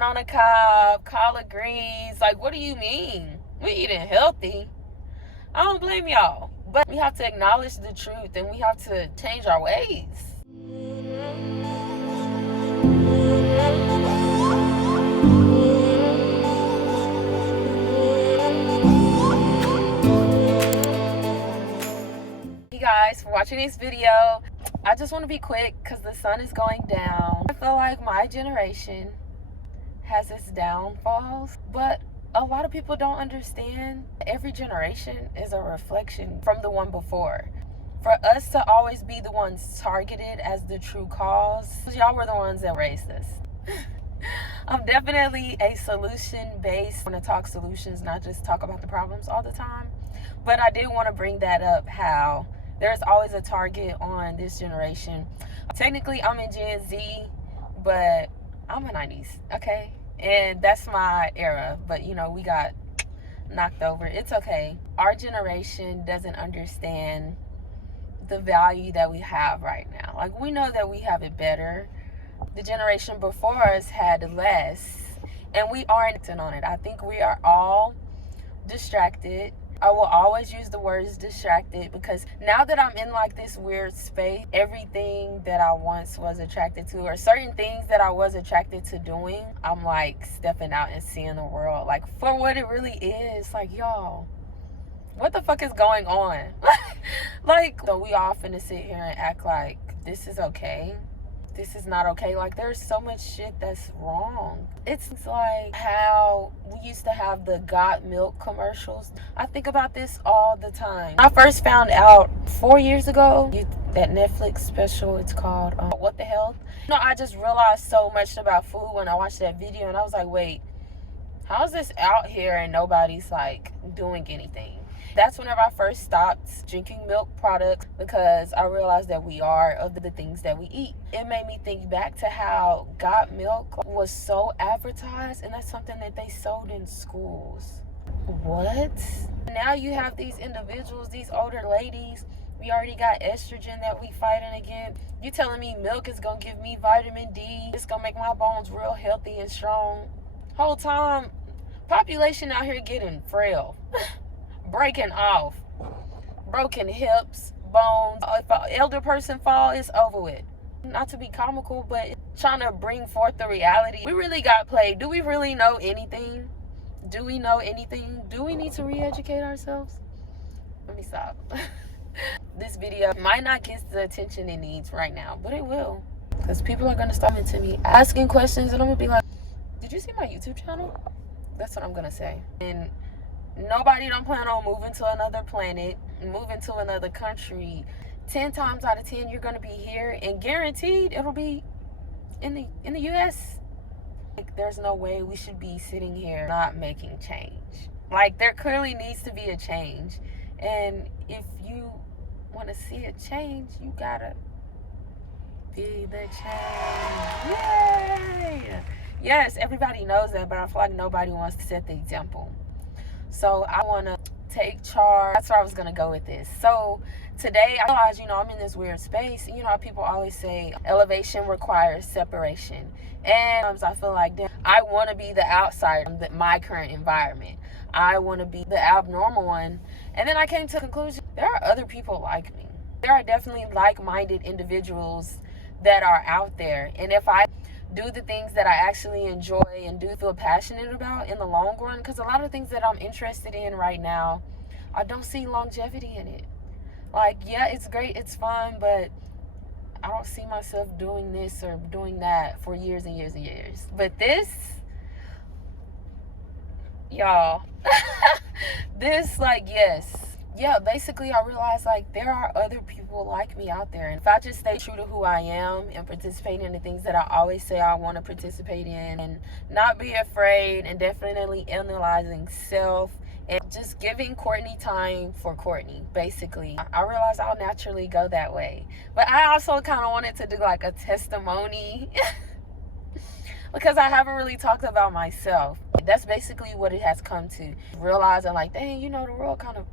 corn on the cob, collard greens. Like, what do you mean? We eating healthy. I don't blame y'all. But we have to acknowledge the truth and we have to change our ways. Thank you guys for watching this video. I just want to be quick because the sun is going down. I feel like my generation has its downfalls, but a lot of people don't understand every generation is a reflection from the one before. For us to always be the ones targeted as the true cause, y'all were the ones that raised us. I'm definitely a solution-based. I want to talk solutions, not just talk about the problems all the time. But I did want to bring that up, how there's always a target on this generation. Technically, I'm in Gen Z, but I'm a 90s, okay? And that's my era, but you know, we got knocked over. It's okay. Our generation doesn't understand the value that we have right now. Like, we know that we have it better. The generation before us had less, and we aren't on it. I think we are all distracted. I will always use the words distracted because now that I'm in like this weird space, everything that I once was attracted to, or certain things that I was attracted to doing, I'm like stepping out and seeing the world like for what it really is. Like, y'all, what the fuck is going on? Like, so we all finna sit here and act like this is okay. This is not okay. Like, there's so much shit that's wrong. It's like how we used to have the Got Milk commercials. I think about this all the time. I first found out 4 years ago that Netflix special, it's called What the Health. You know, I just realized so much about food when I watched that video, and I was like, wait, how is this out here and nobody's like doing anything? That's whenever I first stopped drinking milk products, because I realized that we are of the things that we eat. It made me think back to how Got Milk was so advertised, and that's something that they sold in schools. What? Now you have these individuals, these older ladies. We already got estrogen that we fighting against. You telling me milk is gonna give me vitamin D? It's gonna make my bones real healthy and strong. Whole time, population out here getting frail. Breaking off, broken hips, bones. If an elder person fall, it's over with. Not to be comical, but trying to bring forth the reality. We really got played. Do we really know anything? Do we know anything? Do we need to re-educate ourselves? Let me stop. This video might not get the attention it needs right now, but it will. Because people are going to start into me asking questions, and I'm going to be like, did you see my YouTube channel? That's what I'm going to say. And nobody don't plan on moving to another planet, moving to another country. 10 times out of 10, you're going to be here, and guaranteed it'll be in the U.S. Like, there's no way we should be sitting here not making change. Like, there clearly needs to be a change. And if you want to see a change, you gotta be the change. Yay! Yes, everybody knows that, but I feel like nobody wants to set the example. So I want to take charge. That's where I was going to go with this. So today I realized, you know, I'm in this weird space. You know how people always say elevation requires separation. And I feel like, damn, I want to be the outsider of my current environment. I want to be the abnormal one. And then I came to the conclusion, there are other people like me. There are definitely like-minded individuals that are out there. And if I do the things that I actually enjoy and do feel passionate about in the long run, because a lot of things that I'm interested in right now, I don't see longevity in it. Like, yeah, it's great, it's fun, but I don't see myself doing this or doing that for years and years and years. But this, y'all, this, like, yes. Yeah, basically I realized, like, there are other people like me out there. And if I just stay true to who I am and participate in the things that I always say I want to participate in, and not be afraid, and definitely analyzing self, and just giving Courtney time for Courtney, basically, I realized I'll naturally go that way. But I also kind of wanted to do like a testimony because I haven't really talked about myself. That's basically what it has come to. Realizing, like, dang, you know, the world kind of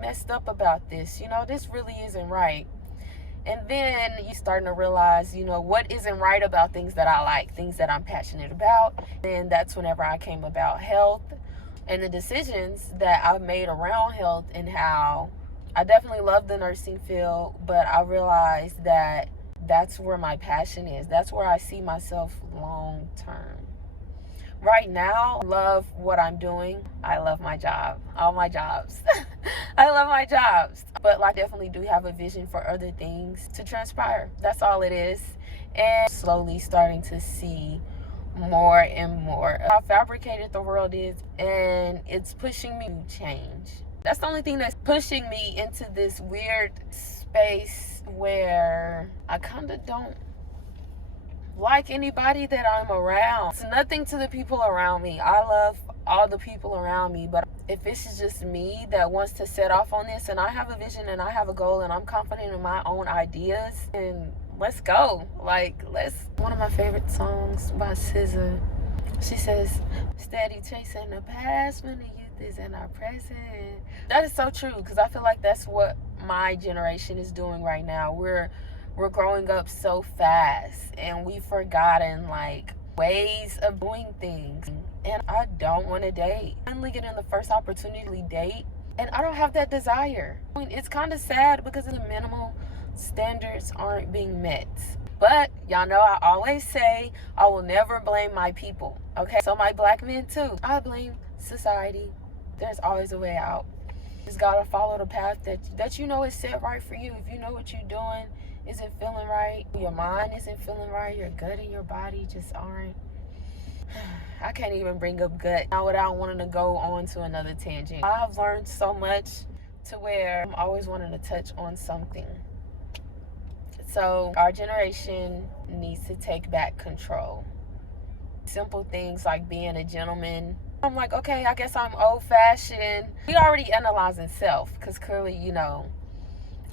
messed up about this. You know, this really isn't right. And then you starting to realize, what isn't right about things that I like, things that I'm passionate about. And that's whenever I came about health and the decisions that I've made around health, and how I definitely love the nursing field, but I realized that that's where my passion is. That's where I see myself long term. Right now, I love what I'm doing. I love my job, all my jobs. I love my jobs. But I definitely do have a vision for other things to transpire. That's all it is. And slowly starting to see more and more how fabricated the world is, and it's pushing me to change. That's the only thing that's pushing me into this weird space where I kind of don't like anybody that I'm around. It's nothing to the people around me. I love all the people around me, but if it's just me that wants to set off on this, and I have a vision and I have a goal and I'm confident in my own ideas, and let's go. One of my favorite songs by SZA, she says, steady chasing the past when the youth is in our present. That is so true, because I feel like that's what my generation is doing right now. We're growing up so fast, and we've forgotten ways of doing things. And I don't want to date. I'm finally getting the first opportunity to date, and I don't have that desire. It's kind of sad because the minimal standards aren't being met. But y'all know I always say I will never blame my people. Okay, so my black men too. I blame society. There's always a way out. You just gotta follow the path that you know is set right for you. If you know what you're doing isn't feeling right, your mind isn't feeling right, your gut and your body just aren't. I can't even bring up gut now without wanting to go on to another tangent. I've learned so much to where I'm always wanting to touch on something. So our generation needs to take back control. Simple things like being a gentleman. I'm like, okay, I guess I'm old-fashioned. We already analyzing self, because clearly,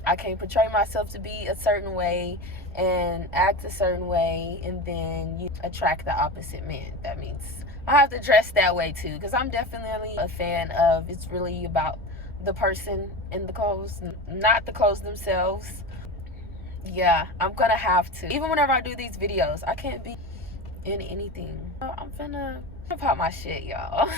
I can't portray myself to be a certain way and act a certain way, and then you attract the opposite man. That means I have to dress that way too, because I'm definitely a fan of, it's really about the person in the clothes, not the clothes themselves. Yeah, I'm gonna have to. Even whenever I do these videos, I can't be in anything. I'm finna pop my shit, y'all.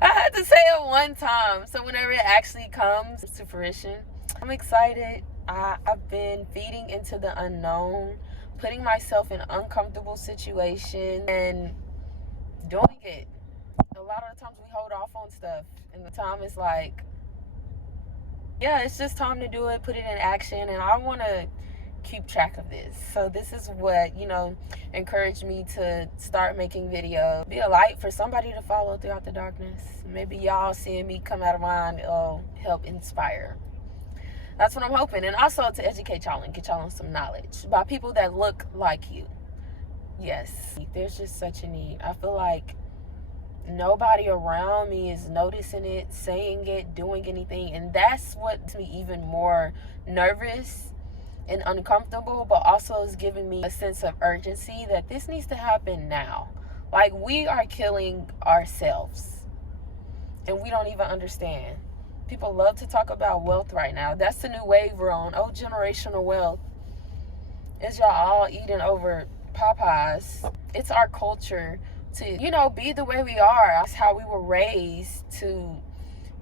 I had to say it one time, so whenever it actually comes to fruition, I'm excited. I've been feeding into the unknown, putting myself in uncomfortable situations and doing it. A lot of the times we hold off on stuff, and the time is like, yeah, it's just time to do it, put it in action, and I want to keep track of this. So this is what, encouraged me to start making videos. Be a light for somebody to follow throughout the darkness. Maybe y'all seeing me come out of mine, it'll help inspire. That's what I'm hoping. And also to educate y'all and get y'all on some knowledge by people that look like you. Yes, there's just such a need. I feel like nobody around me is noticing it, saying it, doing anything. And that's what makes me even more nervous and uncomfortable, but also is giving me a sense of urgency that this needs to happen now. We are killing ourselves, and we don't even understand. People love to talk about wealth right now. That's the new wave we're on. Oh, generational wealth. Is y'all all eating over Popeyes? It's our culture to, be the way we are. That's how we were raised, to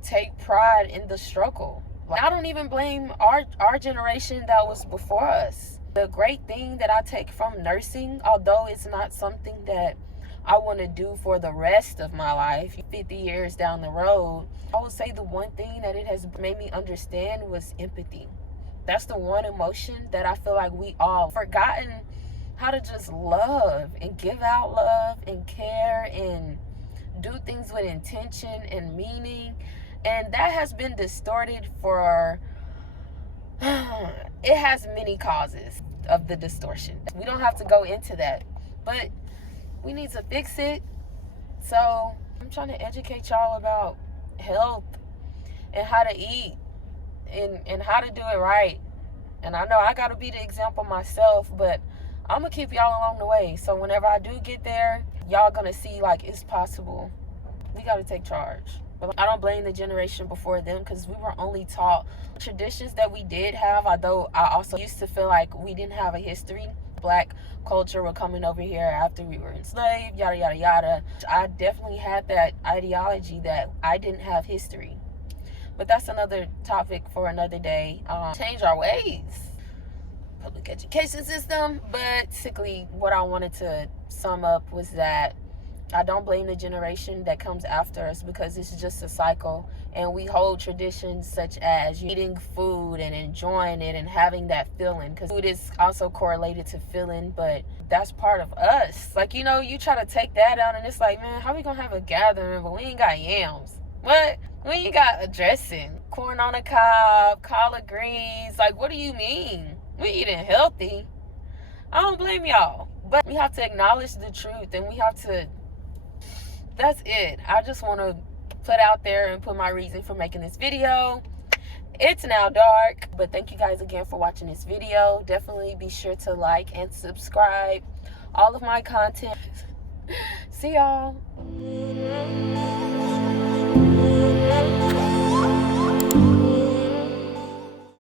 take pride in the struggle. I don't even blame our generation that was before us. The great thing that I take from nursing, although it's not something that I want to do for the rest of my life, 50 years down the road, I would say the one thing that it has made me understand was empathy. That's the one emotion that I feel like we all forgotten how to just love and give out love and care and do things with intention and meaning. And that has been distorted for, it has many causes of the distortion. We don't have to go into that, but we need to fix it. So I'm trying to educate y'all about health and how to eat and how to do it right. And I know I got to be the example myself, but I'm going to keep y'all along the way. So whenever I do get there, y'all going to see it's possible. We got to take charge. But I don't blame the generation before them because we were only taught traditions that we did have, although I also used to feel like we didn't have a history. Black culture were coming over here after we were enslaved, yada, yada, yada. I definitely had that ideology that I didn't have history. But that's another topic for another day. Change our ways. Public education system. But basically what I wanted to sum up was that I don't blame the generation that comes after us because it's just a cycle, and we hold traditions such as eating food and enjoying it and having that feeling, because food is also correlated to feeling, but that's part of us. Like, you know, you try to take that out and it's like, man, how we gonna have a gathering but we ain't got yams? What? We ain't got a dressing, corn on the cob, collard greens. Like, what do you mean? We eating healthy. I don't blame y'all, but we have to acknowledge the truth, and we have to. That's it. I just want to put out there and put my reason for making this video. It's now dark, but thank you guys again for watching this video. Definitely be sure to like and subscribe all of my content. See y'all.